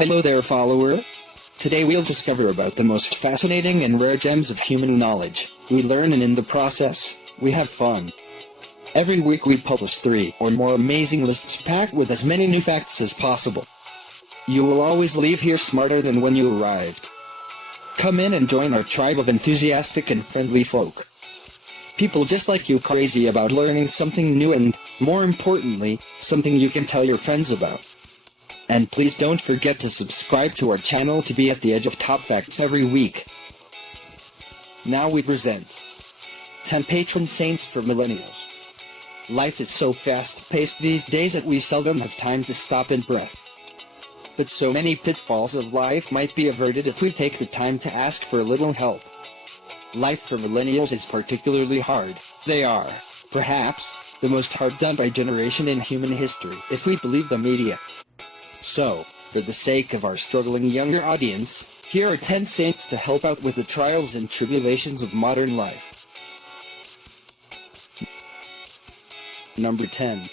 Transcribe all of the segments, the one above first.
Hello there, follower. Today we'll discover about the most fascinating and rare gems of human knowledge. We learn, and in the process, we have fun. Every week we publish 3 or more amazing lists packed with as many new facts as possible. You will always leave here smarter than when you arrived. Come in and join our tribe of enthusiastic and friendly folk. People just like you, crazy about learning something new and, more importantly, something you can tell your friends about. And please don't forget to subscribe to our channel to be at the edge of top facts every week. Now we present 10 patron saints for millennials. Life is so fast-paced these days that we seldom have time to stop and breath. But so many pitfalls of life might be averted if we take the time to ask for a little help. Life for millennials is particularly hard. They are, perhaps, the most hard-done by generation in human history, if we believe the media. So, for the sake of our struggling younger audience, here are 10 saints to help out with the trials and tribulations of modern life. Number 10.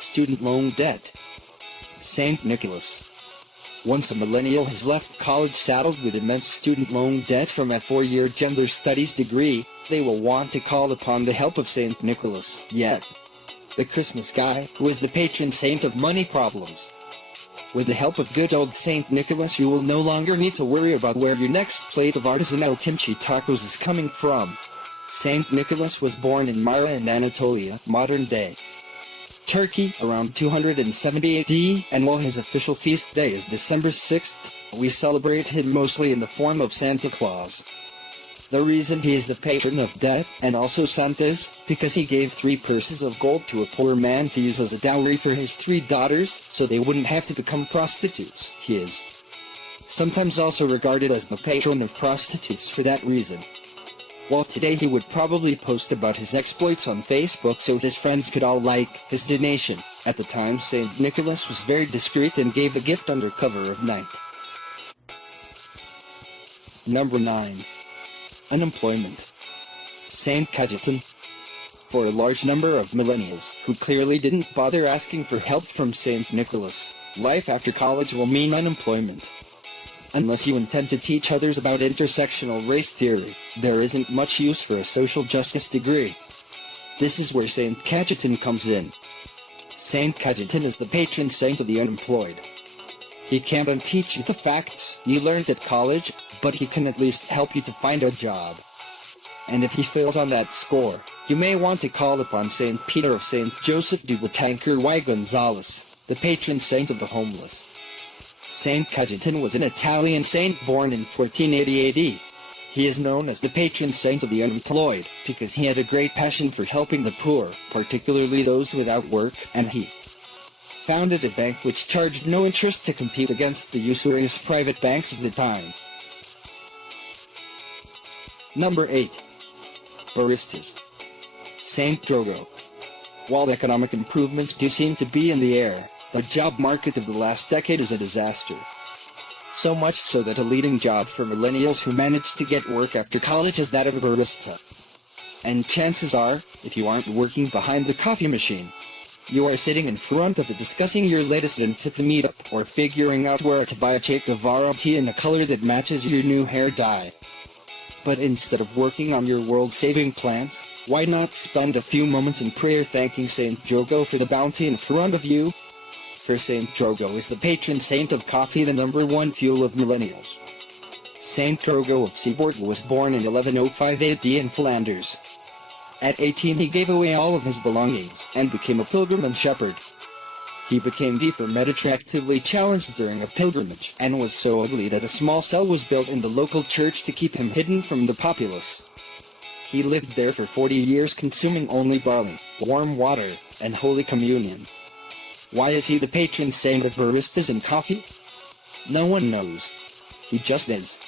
Student loan debt. Saint Nicholas. Once a millennial has left college saddled with immense student loan debt from a 4-year gender studies degree, they will want to call upon the help of Saint Nicholas. Yet, the Christmas guy, who is the patron saint of money problems. With the help of good old Saint Nicholas, you will no longer need to worry about where your next plate of artisanal kimchi tacos is coming from. Saint Nicholas was born in Myra in Anatolia, modern-day Turkey, around 270 AD, and while his official feast day is December 6th, we celebrate him mostly in the form of Santa Claus. The reason he is the patron of death, and also Santa, is because he gave 3 purses of gold to a poor man to use as a dowry for his 3 daughters, so they wouldn't have to become prostitutes. He is sometimes also regarded as the patron of prostitutes for that reason. While today he would probably post about his exploits on Facebook so his friends could all like his donation, at the time Saint Nicholas was very discreet and gave the gift under cover of night. Number 9. Unemployment. Saint Cajetan. For a large number of millennials who clearly didn't bother asking for help from Saint Nicholas, life after college will mean unemployment. Unless you intend to teach others about intersectional race theory, there isn't much use for a social justice degree. This is where Saint Cajetan comes in. Saint Cajetan is the patron saint of the unemployed. He can't unteach you the facts you learned at college, but he can at least help you to find a job. And if he fails on that score, you may want to call upon Saint Peter of Saint Joseph de Betancur y Gonzales, the patron saint of the homeless. Saint Cajetan was an Italian saint born in 1480 AD. He is known as the patron saint of the unemployed, because he had a great passion for helping the poor, particularly those without work, and he founded a bank which charged no interest to compete against the usurious private banks of the time. Number 8. Baristas. Saint Drogo. While economic improvements do seem to be in the air, the job market of the last decade is a disaster. So much so that a leading job for millennials who manage to get work after college is that of a barista. And chances are, if you aren't working behind the coffee machine, you are sitting in front of it discussing your latest into the meetup, or figuring out where to buy a Che Guevara tee in a color that matches your new hair dye. But instead of working on your world-saving plans, why not spend a few moments in prayer thanking Saint Drogo for the bounty in front of you? For Saint Drogo is the patron saint of coffee, the number 1 fuel of millennials. Saint Drogo of Seaborg was born in 1105 AD in Flanders. At 18 he gave away all of his belongings, and became a pilgrim and shepherd. He became attractively challenged during a pilgrimage, and was so ugly that a small cell was built in the local church to keep him hidden from the populace. He lived there for 40 years, consuming only barley, warm water, and Holy Communion. Why is he the patron saint of baristas and coffee? No one knows. He just is.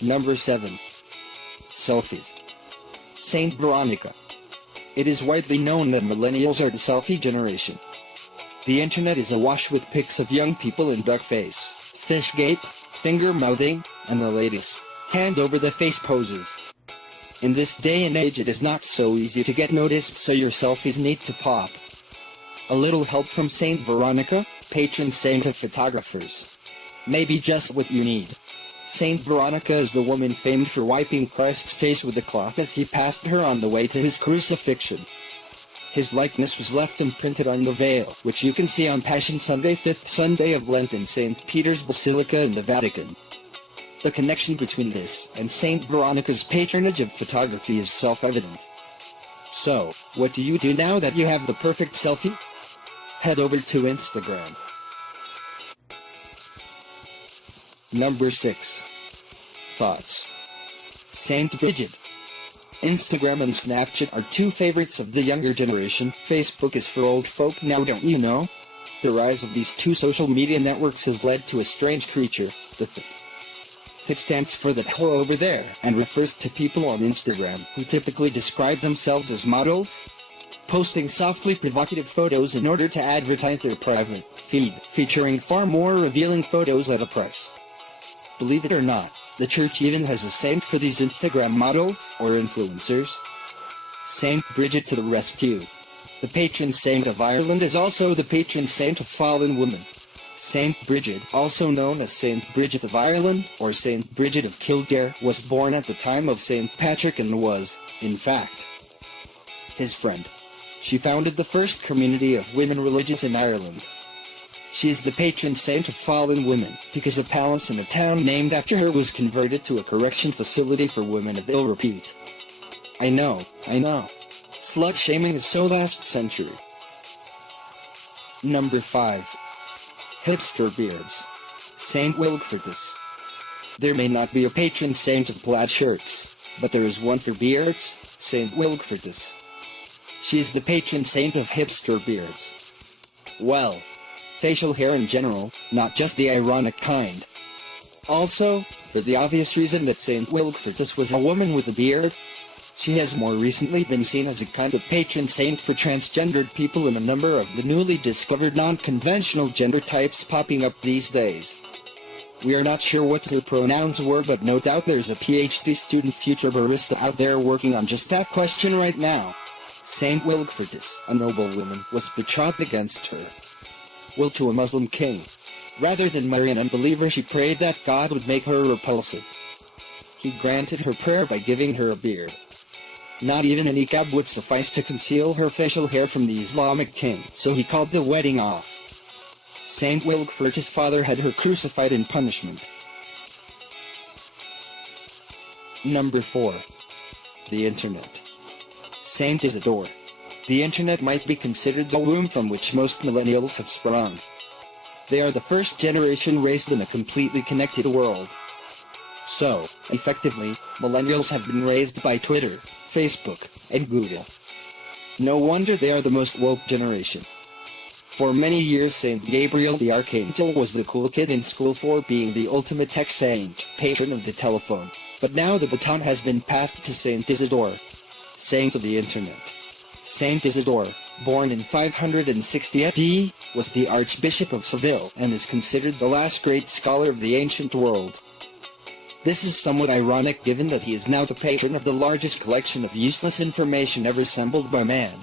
Number 7. Selfies. Saint Veronica. It is widely known that millennials are the selfie generation. The internet is awash with pics of young people in duckface, fish gape, finger mouthing, and the latest hand-over-the-face poses. In this day and age it is not so easy to get noticed, so your selfies need to pop. A little help from Saint Veronica, patron saint of photographers. Maybe just what you need. Saint Veronica is the woman famed for wiping Christ's face with a cloth as he passed her on the way to his crucifixion. His likeness was left imprinted on the veil, which you can see on Passion Sunday, 5th Sunday of Lent in St. Peter's Basilica in the Vatican. The connection between this and Saint Veronica's patronage of photography is self-evident. So, what do you do now that you have the perfect selfie? Head over to Instagram. Number 6. Thoughts. Saint Bridget. Instagram and Snapchat are two favorites of the younger generation. Facebook is for old folk now, don't you know? The rise of these two social media networks has led to a strange creature, the It stands for that whore over there, and refers to people on Instagram who typically describe themselves as models, posting softly provocative photos in order to advertise their private feed, featuring far more revealing photos at a price. Believe it or not, the church even has a saint for these Instagram models or influencers. Saint Bridget to the rescue. The patron saint of Ireland is also the patron saint of fallen women. Saint Bridget, also known as Saint Bridget of Ireland or Saint Bridget of Kildare, was born at the time of Saint Patrick and was, in fact, his friend. She founded the first community of women religious in Ireland. She is the patron saint of fallen women, because a palace in a town named after her was converted to a correction facility for women of ill repute. I know. Slut-shaming is so last century. Number 5. Hipster beards. Saint Wilfridus. There may not be a patron saint of plaid shirts, but there is one for beards, Saint Wilfridus. She is the patron saint of hipster beards. Well, facial hair in general, not just the ironic kind. Also, for the obvious reason that Saint Wilfridus was a woman with a beard, she has more recently been seen as a kind of patron saint for transgendered people in a number of the newly discovered non-conventional gender types popping up these days. We are not sure what her pronouns were, but no doubt there's a PhD student future barista out there working on just that question right now. Saint Wilfridus, a noblewoman, was betrothed against her will to a Muslim king. Rather than marry an unbeliever, she prayed that God would make her repulsive. He granted her prayer by giving her a beard. Not even a niqab would suffice to conceal her facial hair from the Islamic king, so he called the wedding off. Saint Wilfridus' father had her crucified in punishment. Number 4. The Internet. Saint Isidore. The Internet might be considered the womb from which most millennials have sprung. They are the first generation raised in a completely connected world. So, effectively, millennials have been raised by Twitter, Facebook, and Google. No wonder they are the most woke generation. For many years Saint Gabriel the Archangel was the cool kid in school for being the ultimate tech saint, patron of the telephone. But now the baton has been passed to Saint Isidore, saint of the Internet. Saint Isidore, born in 560 AD, was the Archbishop of Seville and is considered the last great scholar of the ancient world. This is somewhat ironic given that he is now the patron of the largest collection of useless information ever assembled by man.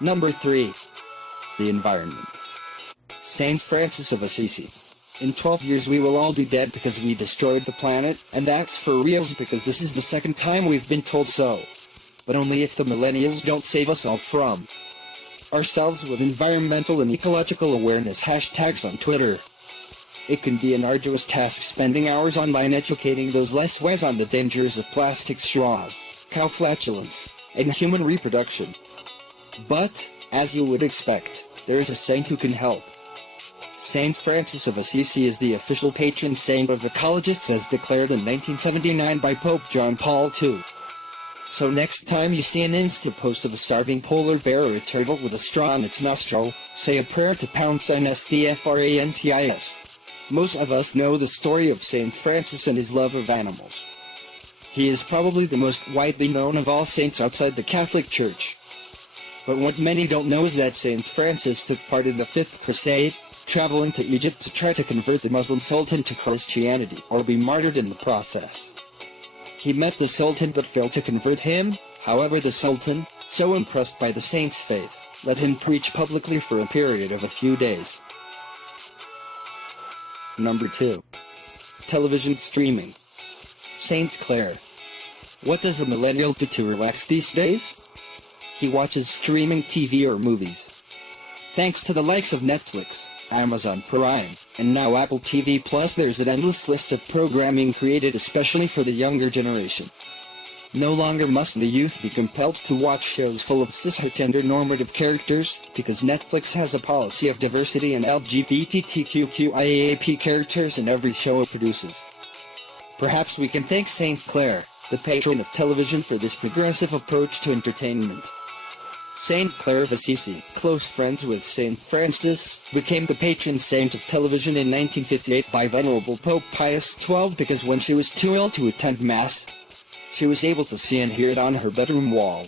Number 3. The Environment. Saint Francis of Assisi. In 12 years we will all be dead because we destroyed the planet, and that's for reals because this is the second time we've been told so. But only if the millennials don't save us all from ourselves with environmental and ecological awareness hashtags on Twitter. It can be an arduous task spending hours online educating those less wise on the dangers of plastic straws, cow flatulence, and human reproduction. But, as you would expect, there is a saint who can help. Saint Francis of Assisi is the official patron saint of ecologists as declared in 1979 by Pope John Paul II. So next time you see an Insta post of a starving polar bear or a turtle with a straw in its nostril, say a prayer to #STFRANCIS. Most of us know the story of Saint Francis and his love of animals. He is probably the most widely known of all saints outside the Catholic Church. But what many don't know is that Saint Francis took part in the Fifth Crusade, traveling to Egypt to try to convert the Muslim Sultan to Christianity or be martyred in the process. He met the Sultan but failed to convert him. However, the Sultan, So impressed by the saint's faith, let him preach publicly for a period of a few days. Number 2. Television streaming. Saint Clair. What does a millennial do to relax these days? He watches streaming TV or movies. Thanks to the likes of Netflix, Amazon Prime, and now Apple TV Plus, there's an endless list of programming created especially for the younger generation. No longer must the youth be compelled to watch shows full of cis or gender-normative characters, because Netflix has a policy of diversity and LGBTQIAP characters in every show it produces. Perhaps we can thank St. Clair, the patron of television, for this progressive approach to entertainment. St. Clair of Assisi, close friends with St. Francis, became the patron saint of television in 1958 by Venerable Pope Pius XII because when she was too ill to attend Mass, she was able to see and hear it on her bedroom wall.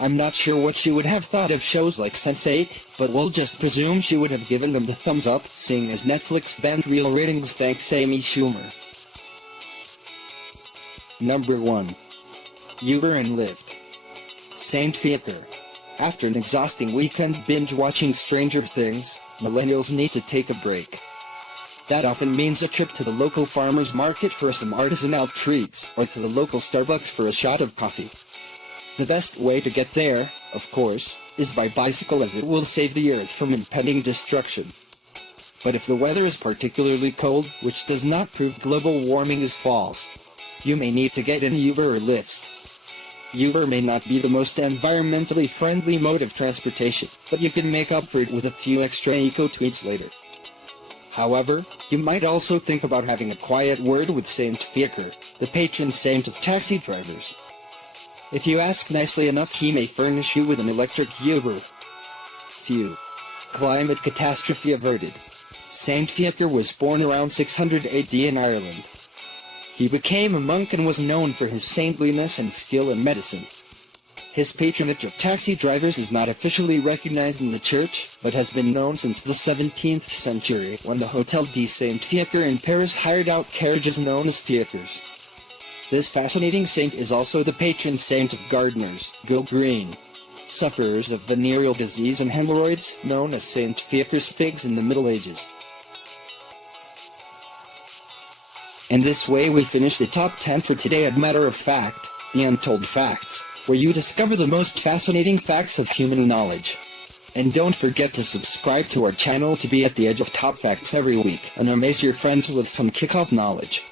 I'm not sure what she would have thought of shows like Sense8, but we'll just presume she would have given them the thumbs up, seeing as Netflix banned real ratings thanks Amy Schumer. Number 1. Uber and Lyft. Saint Fiacre. After an exhausting weekend binge-watching Stranger Things, millennials need to take a break. That often means a trip to the local farmer's market for some artisanal treats, or to the local Starbucks for a shot of coffee. The best way to get there, of course, is by bicycle, as it will save the earth from impending destruction. But if the weather is particularly cold, which does not prove global warming is false, you may need to get in Uber or Lyft. Uber may not be the most environmentally friendly mode of transportation, but you can make up for it with a few extra eco-tweets later. However, you might also think about having a quiet word with Saint Fiacre, the patron saint of taxi drivers. If you ask nicely enough, he may furnish you with an electric Uber. Phew. Climate catastrophe averted. Saint Fiacre was born around 600 AD in Ireland. He became a monk and was known for his saintliness and skill in medicine. His patronage of taxi drivers is not officially recognized in the church, but has been known since the 17th century, when the Hôtel de Saint Fiacre in Paris hired out carriages known as fiacres. This fascinating saint is also the patron saint of gardeners, go green, sufferers of venereal disease and hemorrhoids, known as Saint Fiacre's figs in the Middle Ages. And this way we finish the top 10 for today at Matter of Fact, the Untold Facts, where you discover the most fascinating facts of human knowledge. And don't forget to subscribe to our channel to be at the edge of top facts every week and amaze your friends with some kickoff knowledge.